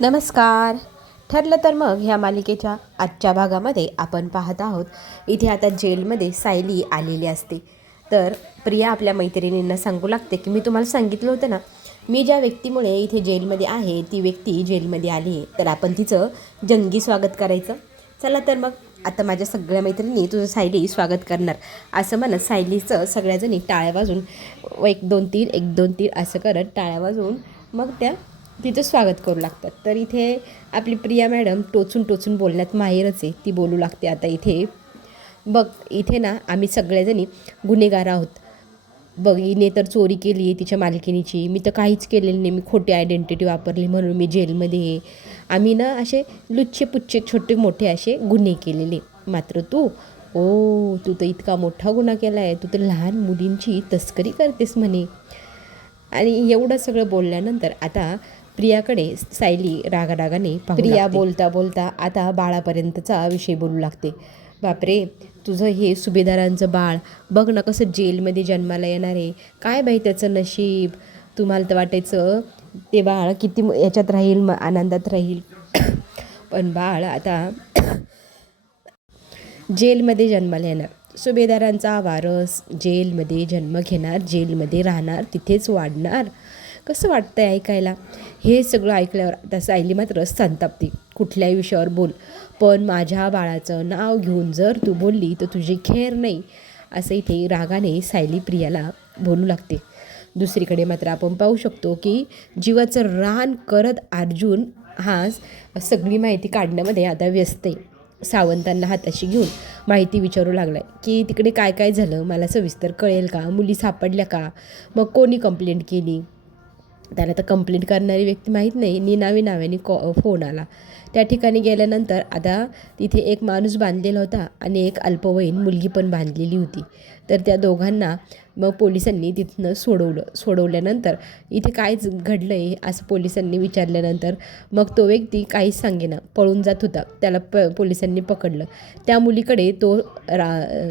नमस्कार. ठरलं तर मग ह्या मालिकेच्या आजच्या भागामध्ये आपण पाहत आहोत. इथे आता जेलमध्ये सायली आलेली असते. तर प्रिया आपल्या मैत्रिणींना सांगू लागते की मी तुम्हाला सांगितलं होतं ना, मी ज्या व्यक्तीमुळे इथे जेलमध्ये आहे ती व्यक्ती जेलमध्ये आली आहे, तर आपण तिचं जंगी स्वागत करायचं. चला तर मग आता माझ्या सगळ्या मैत्रिणी तुझं सायली स्वागत करणार असं म्हणत सायलीचं सगळ्याजणी टाळ्या वाजून 1 2 3 1 2 3 असं करत टाळ्या वाजवून मग त्या तिचं स्वागत करू लागतात. तर इथे आपली प्रिया मॅडम टोचून टोचून बोलण्यात माहीरच आहे. ती बोलू लागते आता इथे, बघ इथे ना आम्ही सगळ्याजणी गुन्हेगार आहोत. बघ हिने तर चोरी केली आहे तिच्या मालकिनीची, मी तर काहीच केलेलं नाही, मी खोटी आयडेंटिटी वापरली म्हणून मी जेलमध्ये आहे. आम्ही ना असे लुच्चे पुच्चे छोटे मोठे असे गुन्हे केलेले. मात्र तू तर इतका मोठा गुन्हा केला आहे, तू तर लहान मुलींची तस्करी करतेस म्हणे. आणि एवढं सगळं बोलल्यानंतर आता प्रियाकडे सायली रागारागाने प्रिया बोलता बोलता आता बाळापर्यंतचा विषय बोलू लागते. बापरे, तुझं हे सुभेदारांचं बाळ बघ ना कसं जेलमध्ये जन्माला येणार आहे, काय बाई त्याचं नशीब. तुम्हाला तर वाटायचं ते बाळ किती याच्यात राहील, आनंदात राहील, पण बाळ आता जेलमध्ये जन्माला येणार. सुभेदारांचा वारस जेलमध्ये जन्म घेणार, जेलमध्ये राहणार, तिथेच वाढणार. कसं वाटतंय ऐकायला. हे सगळं ऐकल्यावर आता सायली मात्र संतापते. कुठल्याही विषयावर बोल, पण माझ्या बाळाचं नाव घेऊन जर तू बोलली तर तुझी खेर नाही, असं इथे रागाने सायली प्रियाला बोलू लागते. दुसरीकडे मात्र आपण पाहू शकतो की जीवाचं रान करत अर्जुन हा सगळी माहिती काढण्यामध्ये आता व्यस्त आहे. सावंतांना हाताशी घेऊन माहिती विचारू लागलाय की तिकडे काय काय झालं, मला सविस्तर कळेल का, मुली सापडल्या का, मग कोणी कंप्लेंट केली. त्याला तर कंप्लेंट करणारी व्यक्ती माहीत नाही. निनावी नावाने फोन आला. त्या ठिकाणी गेल्यानंतर आता तिथे एक माणूस बांधलेला होता आणि एक अल्पवयीन मुलगी पण बांधलेली होती. तर त्या दोघांना मग पोलिसांनी तिथनं सोडवल्यानंतर इथे कायच घडलं आहे असं पोलिसांनी विचारल्यानंतर मग तो व्यक्ती काहीच सांगेना, पळून जात होता. त्याला पोलिसांनी पकडलं. त्या मुलीकडे तो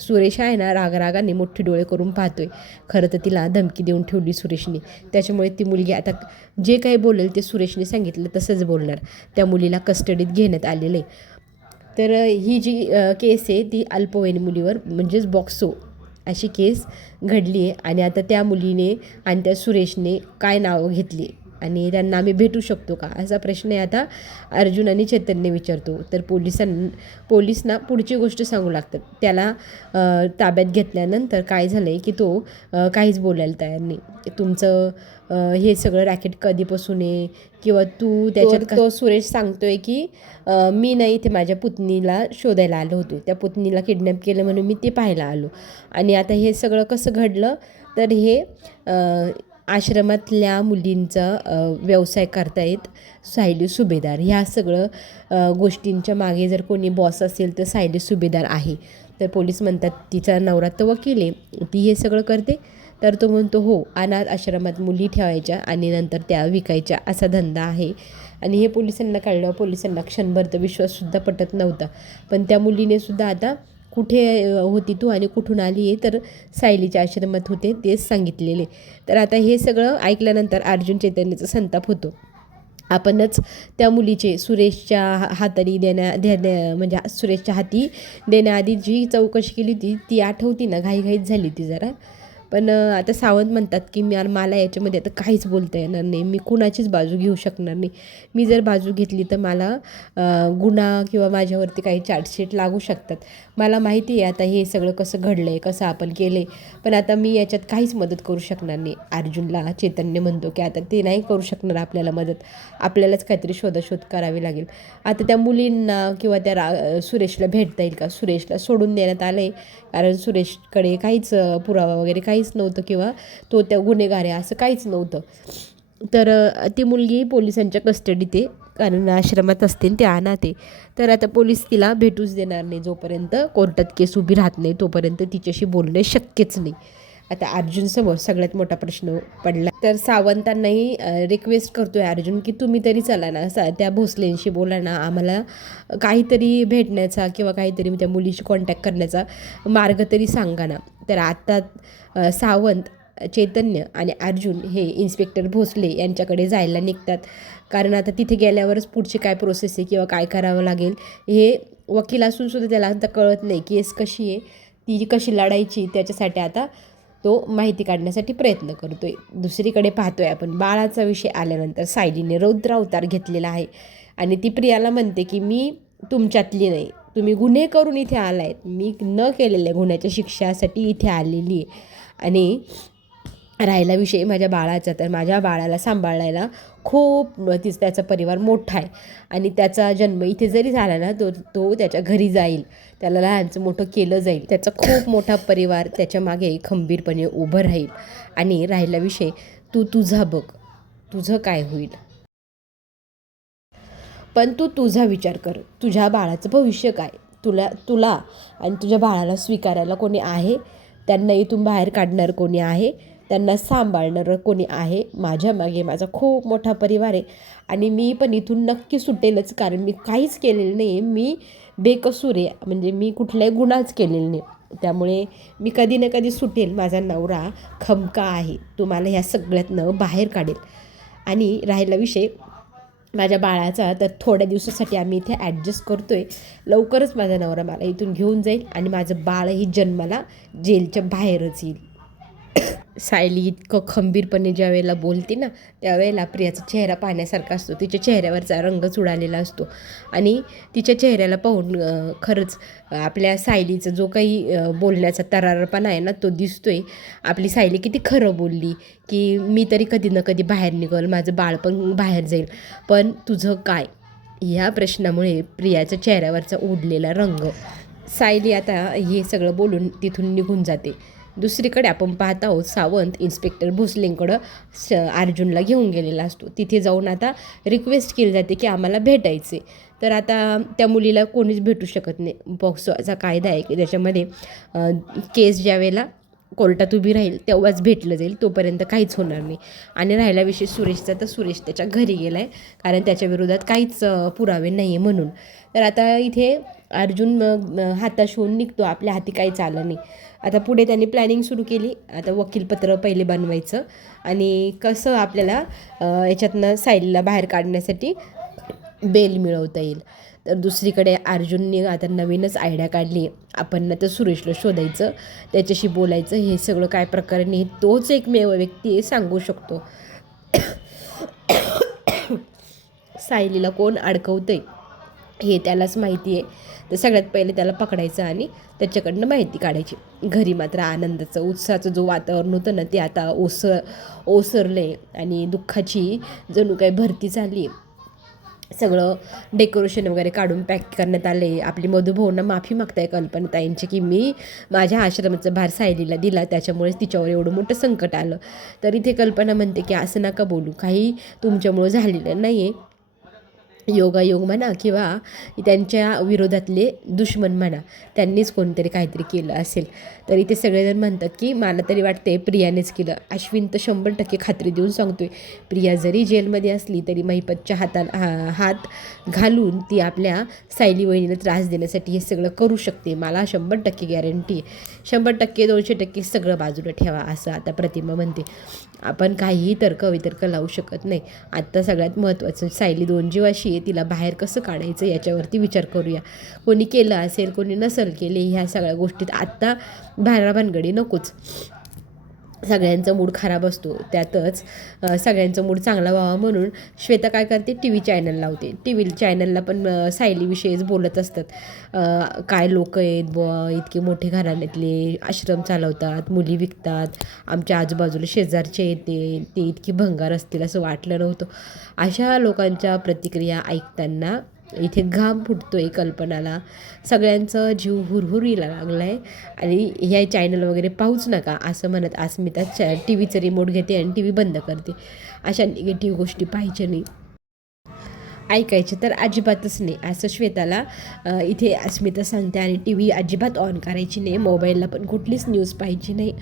सुरेश आहे ना, रागाने मोठी डोळे करून पाहतोय. खरं तर तिला धमकी देऊन ठेवली सुरेशने. त्याच्यामुळे ती मुलगी आता जे काही बोलेल ते सुरेशने सांगितलं तसंच बोलणार. त्या मुलीला कस्टडीत घेण्यात आलेलं आहे. तर ही जी केस आहे ती अल्पवयीन मुलीवर म्हणजेच बॉक्सो अशी केस घडली आहे. आणि आता त्या मुलीने आणि त्या सुरेशने काय नावं घेतली आणि त्यांना आम्ही भेटू शकतो का असा प्रश्न आहे आता अर्जुन आणि चैतन्य विचारतो. तर पोलिसांना पुढची गोष्ट सांगू लागतात. त्याला ताब्यात घेतल्यानंतर काय झालं आहे की तो काहीच बोलायला तयार नाही. तुमचं हे सगळं रॅकेट कधीपासून आहे किंवा तू त्याच्यात तो सुरेश सांगतोय की मी नाही, इथे माझ्या पुतणीला शोधायला आलो होतो, त्या पुतणीला किडनॅप केलं म्हणून मी ते पाहायला आलो. आणि आता हे सगळं कसं घडलं तर हे आश्रमातल्या मुलींचा व्यवसाय करतायत सायली सुभेदार. ह्या सगळं गोष्टींच्या मागे जर कोणी बॉस असेल तर सायली सुभेदार आहे. तर पोलीस म्हणतात तिचा नवरा तर वकील आहे, ती हे सगळं करते. तर तो म्हणतो हो, अनाथ आश्रमात मुली ठेवायच्या आणि नंतर त्या विकायच्या असा धंदा आहे. आणि हे पोलिसांना कळलं. पोलिसांना क्षणभर तर विश्वाससुद्धा पटत नव्हता. पण त्या मुलीने सुद्धा आता कुठे होती तू आणि कुठून आली आहे, तर सायलीच्या आश्रमात होते तेच सांगितलेले. तर आता हे सगळं ऐकल्यानंतर अर्जुन चैतन्याचा संताप होतो. आपणच त्या मुलीचे सुरेशच्या हाती म्हणजे सुरेशच्या हाती देण्याआधी जी चौकशी केली होती ती आठवती ना, घाईघाईत झाली ती जरा. पण आता सावंत म्हणतात की मला याच्यामध्ये आता काहीच बोलता येणार नाही, मी कुणाचीच बाजू घेऊ शकणार नाही. मी जर बाजू घेतली तर मला गुन्हा किंवा माझ्यावरती काही चार्जशीट लागू शकतात. मला माहिती आहे आता हे सगळं कसं घडलं आहे, कसं आपण केलं आहे, पण आता मी याच्यात काहीच मदत करू शकणार नाही. अर्जुनला चैतन्य म्हणतो की आता ते नाही करू शकणार आपल्याला मदत, आपल्यालाच काहीतरी शोधाशोध करावी लागेल. आता त्या मुलींना किंवा त्या सुरेशला भेटता येईल का. सुरेशला सोडून देण्यात आलं आहे कारण सुरेशकडे काहीच पुरावा वगैरे काहीच नव्हतं किंवा तो त्या गुन्हेगार आहे असं काहीच नव्हतं. तर ती मुलगी पोलिसांच्या कस्टडीत आहे कारण आश्रमात असते ते अनाथ आहे. तर आता पोलीस तिला भेटूच देणार नाही. जोपर्यंत कोर्टात केस उभी राहत नाही तोपर्यंत तिच्याशी बोलणे शक्यच नाही. आता अर्जुनसमोर सगळ्यात मोठा प्रश्न पडला. तर सावंतांनाही रिक्वेस्ट करतोय अर्जुन की तुम्ही तरी चला ना, त्या भोसलेंशी बोला ना, आम्हाला काहीतरी भेटण्याचा किंवा काहीतरी त्या मुलीशी कॉन्टॅक्ट करण्याचा मार्ग तरी सांगा ना. तर आता सावंत चैतन्य आणि अर्जुन हे इन्स्पेक्टर भोसले यांच्याकडे जायला निघतात. कारण आता तिथे गेल्यावरच पुढची काय प्रोसेस आहे किंवा काय करावं लागेल हे वकील असून सुद्धा त्याला आता कळत नाही. केस कशी आहे, ती कशी लढायची, त्याच्यासाठी आता तो माहिती काढण्यासाठी प्रयत्न करतोय. दुसरीकडे पाहतोय आपण बाळाचा विषय आल्यानंतर सायलीने रौद्र अवतार घेतलेला आहे आणि ती प्रियाला म्हणते की मी तुमच्यातली नाही, तुम्ही गुन्हे करून इथे आलायत, मी न केलेल्या गुन्ह्याच्या शिक्षासाठी इथे आलेली आहे. आणि राहिला विषय माझ्या बाळाचा, तर माझ्या बाळाला सांभाळायला खूप त्याचा परिवार मोठा आहे आणि त्याचा जन्म इथे जरी झाला ना तो त्याच्या घरी जाईल, त्याला लहानचं मोठं केलं जाईल, त्याचा खूप मोठा परिवार त्याच्या मागे खंबीरपणे उभं राहील. आणि राहिला विषय तुझा बघ, तुझं काय होईल, पण तुझा विचार कर, तुझ्या बाळाचं भविष्य काय, तुला आणि तुझ्या बाळाला स्वीकारायला कोणी आहे, त्यांना इथून बाहेर काढणार कोणी आहे, त्यांना सांभाळणारं कोणी आहे, माझ्या मागे माझा खूप मोठा परिवार आहे आणि मी पण इथून नक्की सुटेलच, कारण मी काहीच केलेलं नाही आहे, मी बेकसूर आहे, म्हणजे मी कुठल्याही गुन्हाच केलेला नाही, त्यामुळे मी कधी ना कधी सुटेल, माझा नवरा खमका आहे, तुम्हाला ह्या सगळ्यातनं बाहेर काढेल. आणि राहिला विषय माझ्या बाळाचा, तर थोड्या दिवसासाठी आम्ही इथे ॲडजस्ट करतो आहे, लवकरच माझा नवरा मला इथून घेऊन जाईल आणि माझं बाळही जन्माला जेलच्या बाहेरच येईल. सायली इतकं खंबीरपणे ज्या वेळेला बोलते ना, त्यावेळेला प्रियाचा चेहरा पाहण्यासारखा असतो, तिच्या चेहऱ्यावरचा रंगच उडालेला असतो आणि तिच्या चेहऱ्याला पाहून खरंच आपल्या सायलीचा जो काही बोलण्याचा तरारपणा आहे ना तो दिसतोय. आपली सायली किती खरं बोलली की मी तरी कधी ना कधी बाहेर निघल, माझं बाळ पण बाहेर जाईल, पण तुझं काय, ह्या प्रश्नामुळे प्रियाच्या चेहऱ्यावरचा उडलेला रंग. सायली आता हे सगळं बोलून तिथून निघून जाते. दुसरीकडे आपण पाहत आहोत सावंत इन्स्पेक्टर भोसलेंकडं अर्जुनला घेऊन गेलेला असतो. तिथे जाऊन आता रिक्वेस्ट केली जाते की आम्हाला भेटायचे, तर आता त्या मुलीला कोणीच भेटू शकत नाही. पॉक्सोचा कायदा आहे की त्याच्यामध्ये केस ज्या वेळेला कोर्टात उभी राहील तेव्हाच भेटलं जाईल, तोपर्यंत काहीच होणार नाही. आणि राहिला विषय सुरेशचा, तर सुरेश त्याच्या घरी गेला आहे कारण त्याच्या विरोधात काहीच पुरावे नाही आहे म्हणून. तर आता इथे अर्जुन हाताश होऊन निघतो, आपल्या हाती काही चाललं नाही. आता पुढे त्यांनी प्लॅनिंग सुरू केली, आता वकीलपत्र पहिले बनवायचं आणि कसं आपल्याला याच्यातनं सायलीला बाहेर काढण्यासाठी बेल मिळवता येईल. तर दुसरीकडे अर्जुनने आता नवीनच आयडिया काढली, आपण ना तर सुरेशला शोधायचं, त्याच्याशी बोलायचं, हे सगळं काय प्रकरण तोच एकमेव व्यक्ती सांगू शकतो. सायलीला कोण अडकवतंय हे त्यालाच माहिती आहे, तर सगळ्यात पहिले त्याला पकडायचं आणि त्याच्याकडनं माहिती काढायची. घरी मात्र आनंदाचं उत्साहाचं जो वातावरण होतं ना ते आता ओसरलं आहे आणि दुःखाची जणू काही भरती झाली. सगळं डेकोरेशन वगैरे काढून पॅक करण्यात आले. आपली मधुभाऊंना माफी मागताय कल्पनाताईंची की मी माझ्या आश्रमाचा भार सायलीला दिला, त्याच्यामुळेच तिच्यावर एवढं मोठं संकट आलं. तर इथे कल्पना म्हणते की असं नका बोलू, काही तुमच्यामुळं झालेलं नाही आहे, योगायोग म्हणा किंवा त्यांच्या विरोधातले दुश्मन म्हणा, त्यांनीच कोणतरी काहीतरी केलं असेल. तर इथे सगळेजण म्हणतात की मला तरी वाटते प्रियानेच केलं. अश्विन तर 100% खात्री देऊन सांगतोय, प्रिया जरी जेलमध्ये असली तरी महिपतच्या हात घालून ती आपल्या सायली वहिनीला त्रास देण्यासाठी हे सगळं करू शकते. मला 100% गॅरंटी आहे, 100%, 200% सगळं बाजूला ठेवा, असं आता प्रतिमा म्हणते. आपण काहीही तर्कवितर्क लावू शकत नाही. आत्ता सगळ्यात महत्त्वाचं सायली 2 जीवाशी आहे, तिला बाहेर कसं काढायचं याच्यावरती विचार करूया. कोणी केलं असेल, कोणी नसेल केले, ह्या सगळ्या गोष्टीत आत्ता भानगडी नकोच. सगळ्यांचा मूड खराब असतो, त्यातच सगळ्यांचा मूड चांगला व्हावा म्हणून श्वेता काय करते, टी व्ही चॅनल लावते. टी व्ही चॅनलला पण सायलीविषयीच बोलत असतात. काय लोक आहेत बुवा, इतके मोठे घराण्यातले आश्रम चालवतात, मुली विकतात, आमच्या आजूबाजूला शेजारचे येते ते इतकी भंगार असतील असं वाटलं नव्हतं. अशा लोकांच्या प्रतिक्रिया ऐकताना इथे घाम फुटतोय कल्पनाला. सगळ्यांचं जीव हुरहुरीला लागला आहे आणि ह्या चॅनल वगैरे पाहूच नका असं म्हणत अस्मिता टी व्हीचं रिमोट घेते आणि टी व्ही बंद करते. अशा निगेटिव्ह गोष्टी पाहिजे नाही, ऐकायचे तर अजिबातच नाही असं श्वेताला इथे अस्मिता सांगते. आणि टी व्ही अजिबात ऑन करायची नाही, मोबाईलला पण कुठलीच न्यूज पाहिजे नाही,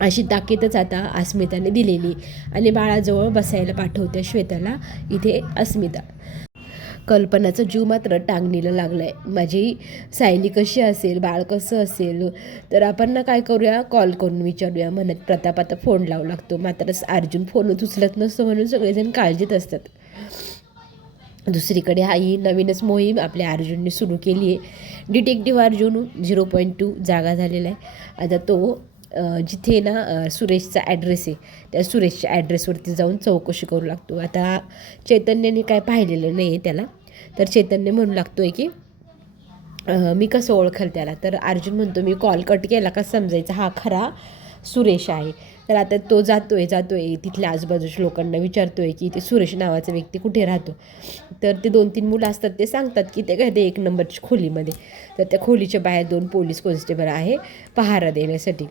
अशी ताकीदच आता अस्मिताने दिलेली. आणि बाळाजवळ बसायला पाठवते श्वेताला इथे अस्मिता. कल्पनाचा जीव मात्र टांगणीला लागला आहे. माझी सायली कशी असेल, बाळ कसं असेल, तर आपण ना काय करूया, कॉल करून विचारूया म्हणत प्रताप आता फोन लावू लागतो. मात्र अर्जुन फोनच उचलत नसतो म्हणून सगळेजण काळजीत असतात. दुसरीकडे ही नवीनच मोहीम आपल्या अर्जुनने सुरू केली आहे. डिटेक्टिव्ह अर्जुन 0.2 जागा झालेला आहे. आता तो जिथे ना सुरेशचा ॲड्रेस आहे, त्या सुरेशच्या ॲड्रेसवरती जाऊन चौकशी करू लागतो. आता चैतन्याने काय पाहिलेलं नाही आहे त्याला, तर चैतन्य म्हणू लागतो आहे की मी कसं ओळखेल त्याला. तर अर्जुन म्हणतो मी कॉल कट केला का समजायचा हा खरा सुरेश आहे. तर आता तो जातोय तिथल्या आजूबाजूच्या लोकांना विचारतोय की ते सुरेश नावाचा व्यक्ती कुठे राहतो. तर ते 2-3 मुलं असतात, ते सांगतात की ते काय ते 1 नंबरच्या खोलीमध्ये. तर त्या खोलीच्या बाहेर 2 पोलीस कॉन्स्टेबल आहे पहारा देण्यासाठी.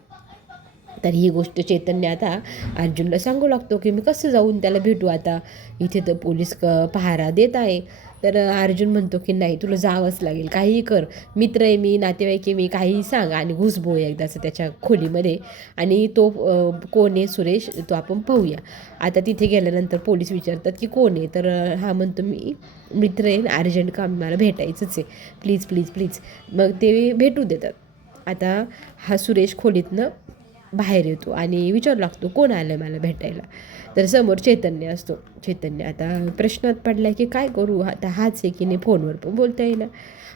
तर ही गोष्ट चैतन्य आता अर्जुनला सांगू लागतो की मी कसं जाऊन त्याला भेटू, आता इथे तर पोलीस पहारा देत आहे. तर अर्जुन म्हणतो की नाही, तुला जावंच लागेल, काहीही कर, मित्र आहे मी, नातेवाईक आहे मी, काहीही सांग आणि घुसबो एकदाचं त्याच्या खोलीमध्ये आणि तो कोण आहे सुरेश तो आपण पाहूया. आता तिथे गेल्यानंतर पोलीस विचारतात की कोण आहे. तर हा म्हणतो मी मित्र आहे, अर्जंट काम मला भेटायचंच आहे, प्लीज प्लीज प्लीज. मग ते भेटू देतात. आता हा सुरेश खोलीतनं बाहेर येतो आणि विचारू लागतो कोण आलं आहे मला भेटायला. तर समोर चैतन्य असतो. चैतन्य आता प्रश्नात पडला की काय करू, आता हाच आहे की नाही, फोनवर पण बोलता येईना.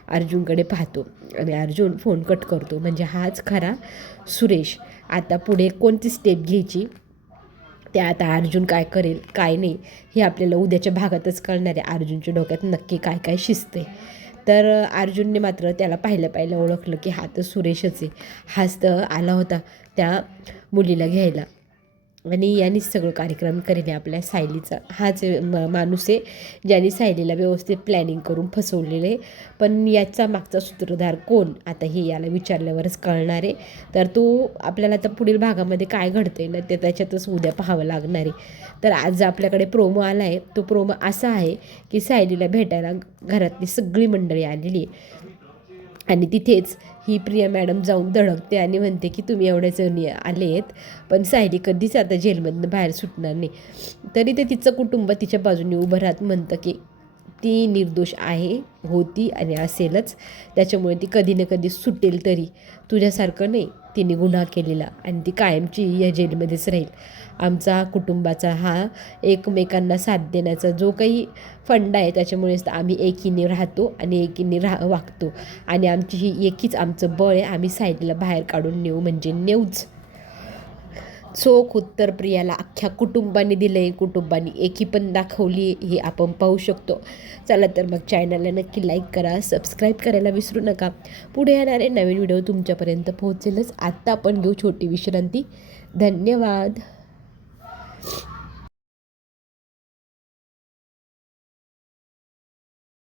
अर्जुनकडे पाहतो आणि अर्जुन फोन कट करतो. म्हणजे हाच खरा सुरेश. आता पुढे कोणती स्टेप घ्यायची ते आता अर्जुन काय करेल काय नाही हे आपल्याला उद्याच्या भागातच कळणार आहे. अर्जुनच्या डोक्यात नक्की काय काय शिजते. तर अर्जुनने मात्र त्याला पाहिलं ओळखलं की हा तर सुरेशच आहे. हाच तर आला होता त्या मुलीला घ्यायला आणि यांनीच सगळं कार्यक्रम करेल आपल्या सायलीचा. हाच माणूस आहे ज्याने सायलीला व्यवस्थित प्लॅनिंग करून फसवलेलं आहे. पण याचा मागचा सूत्रधार कोण, आता हे याला विचारल्यावरच कळणार आहे. तर तो आपल्याला आता पुढील भागामध्ये काय घडते ना ते त्याच्यातच उद्या पाहावं लागणार आहे. तर आज आपल्याकडे प्रोमो आला आहे. तो प्रोमो असा आहे की सायलीला भेटायला घरातली सगळी मंडळी आलेली आहे आणि तिथेच ही प्रिया मॅडम जाऊन धडकते आणि म्हणते की तुम्ही एवढ्या जणी आले आहेत पण सायली कधीच आता जेलमधनं बाहेर सुटणार नाही. तरी ते तिचं कुटुंब तिच्या बाजूने उभं राहत म्हणतं की ती निर्दोष आहे, होती आणि असेलच, त्याच्यामुळे ती कधी ना कधी सुटेल. तरी तुझ्यासारखं नाही, तिने गुन्हा केलेला आणि ती कायमची या जेलमध्येच राहील. आमचा कुटुंबाचा हा एकमेकांना साथ देण्याचा जो काही फंडा आहे त्याच्यामुळेच आम्ही एकीने राहतो आणि एकीने वागतो आणि आमची ही एकीच आमचं बळ आहे. आम्ही सायलीला बाहेर काढून नेऊ म्हणजे नेऊच. चोख उत्तर प्रियाला अख्ख्या कुटुंबाने दिलं आहे. कुटुंबाने एकी पण दाखवली हे आपण पाहू शकतो. चला तर मग चॅनलला नक्की लाईक करा, सबस्क्राईब करायला विसरू नका. पुढे येणारे नवीन व्हिडिओ तुमच्यापर्यंत पोहोचेलच. आत्ता आपण घेऊ छोटी विश्रांती. धन्यवाद.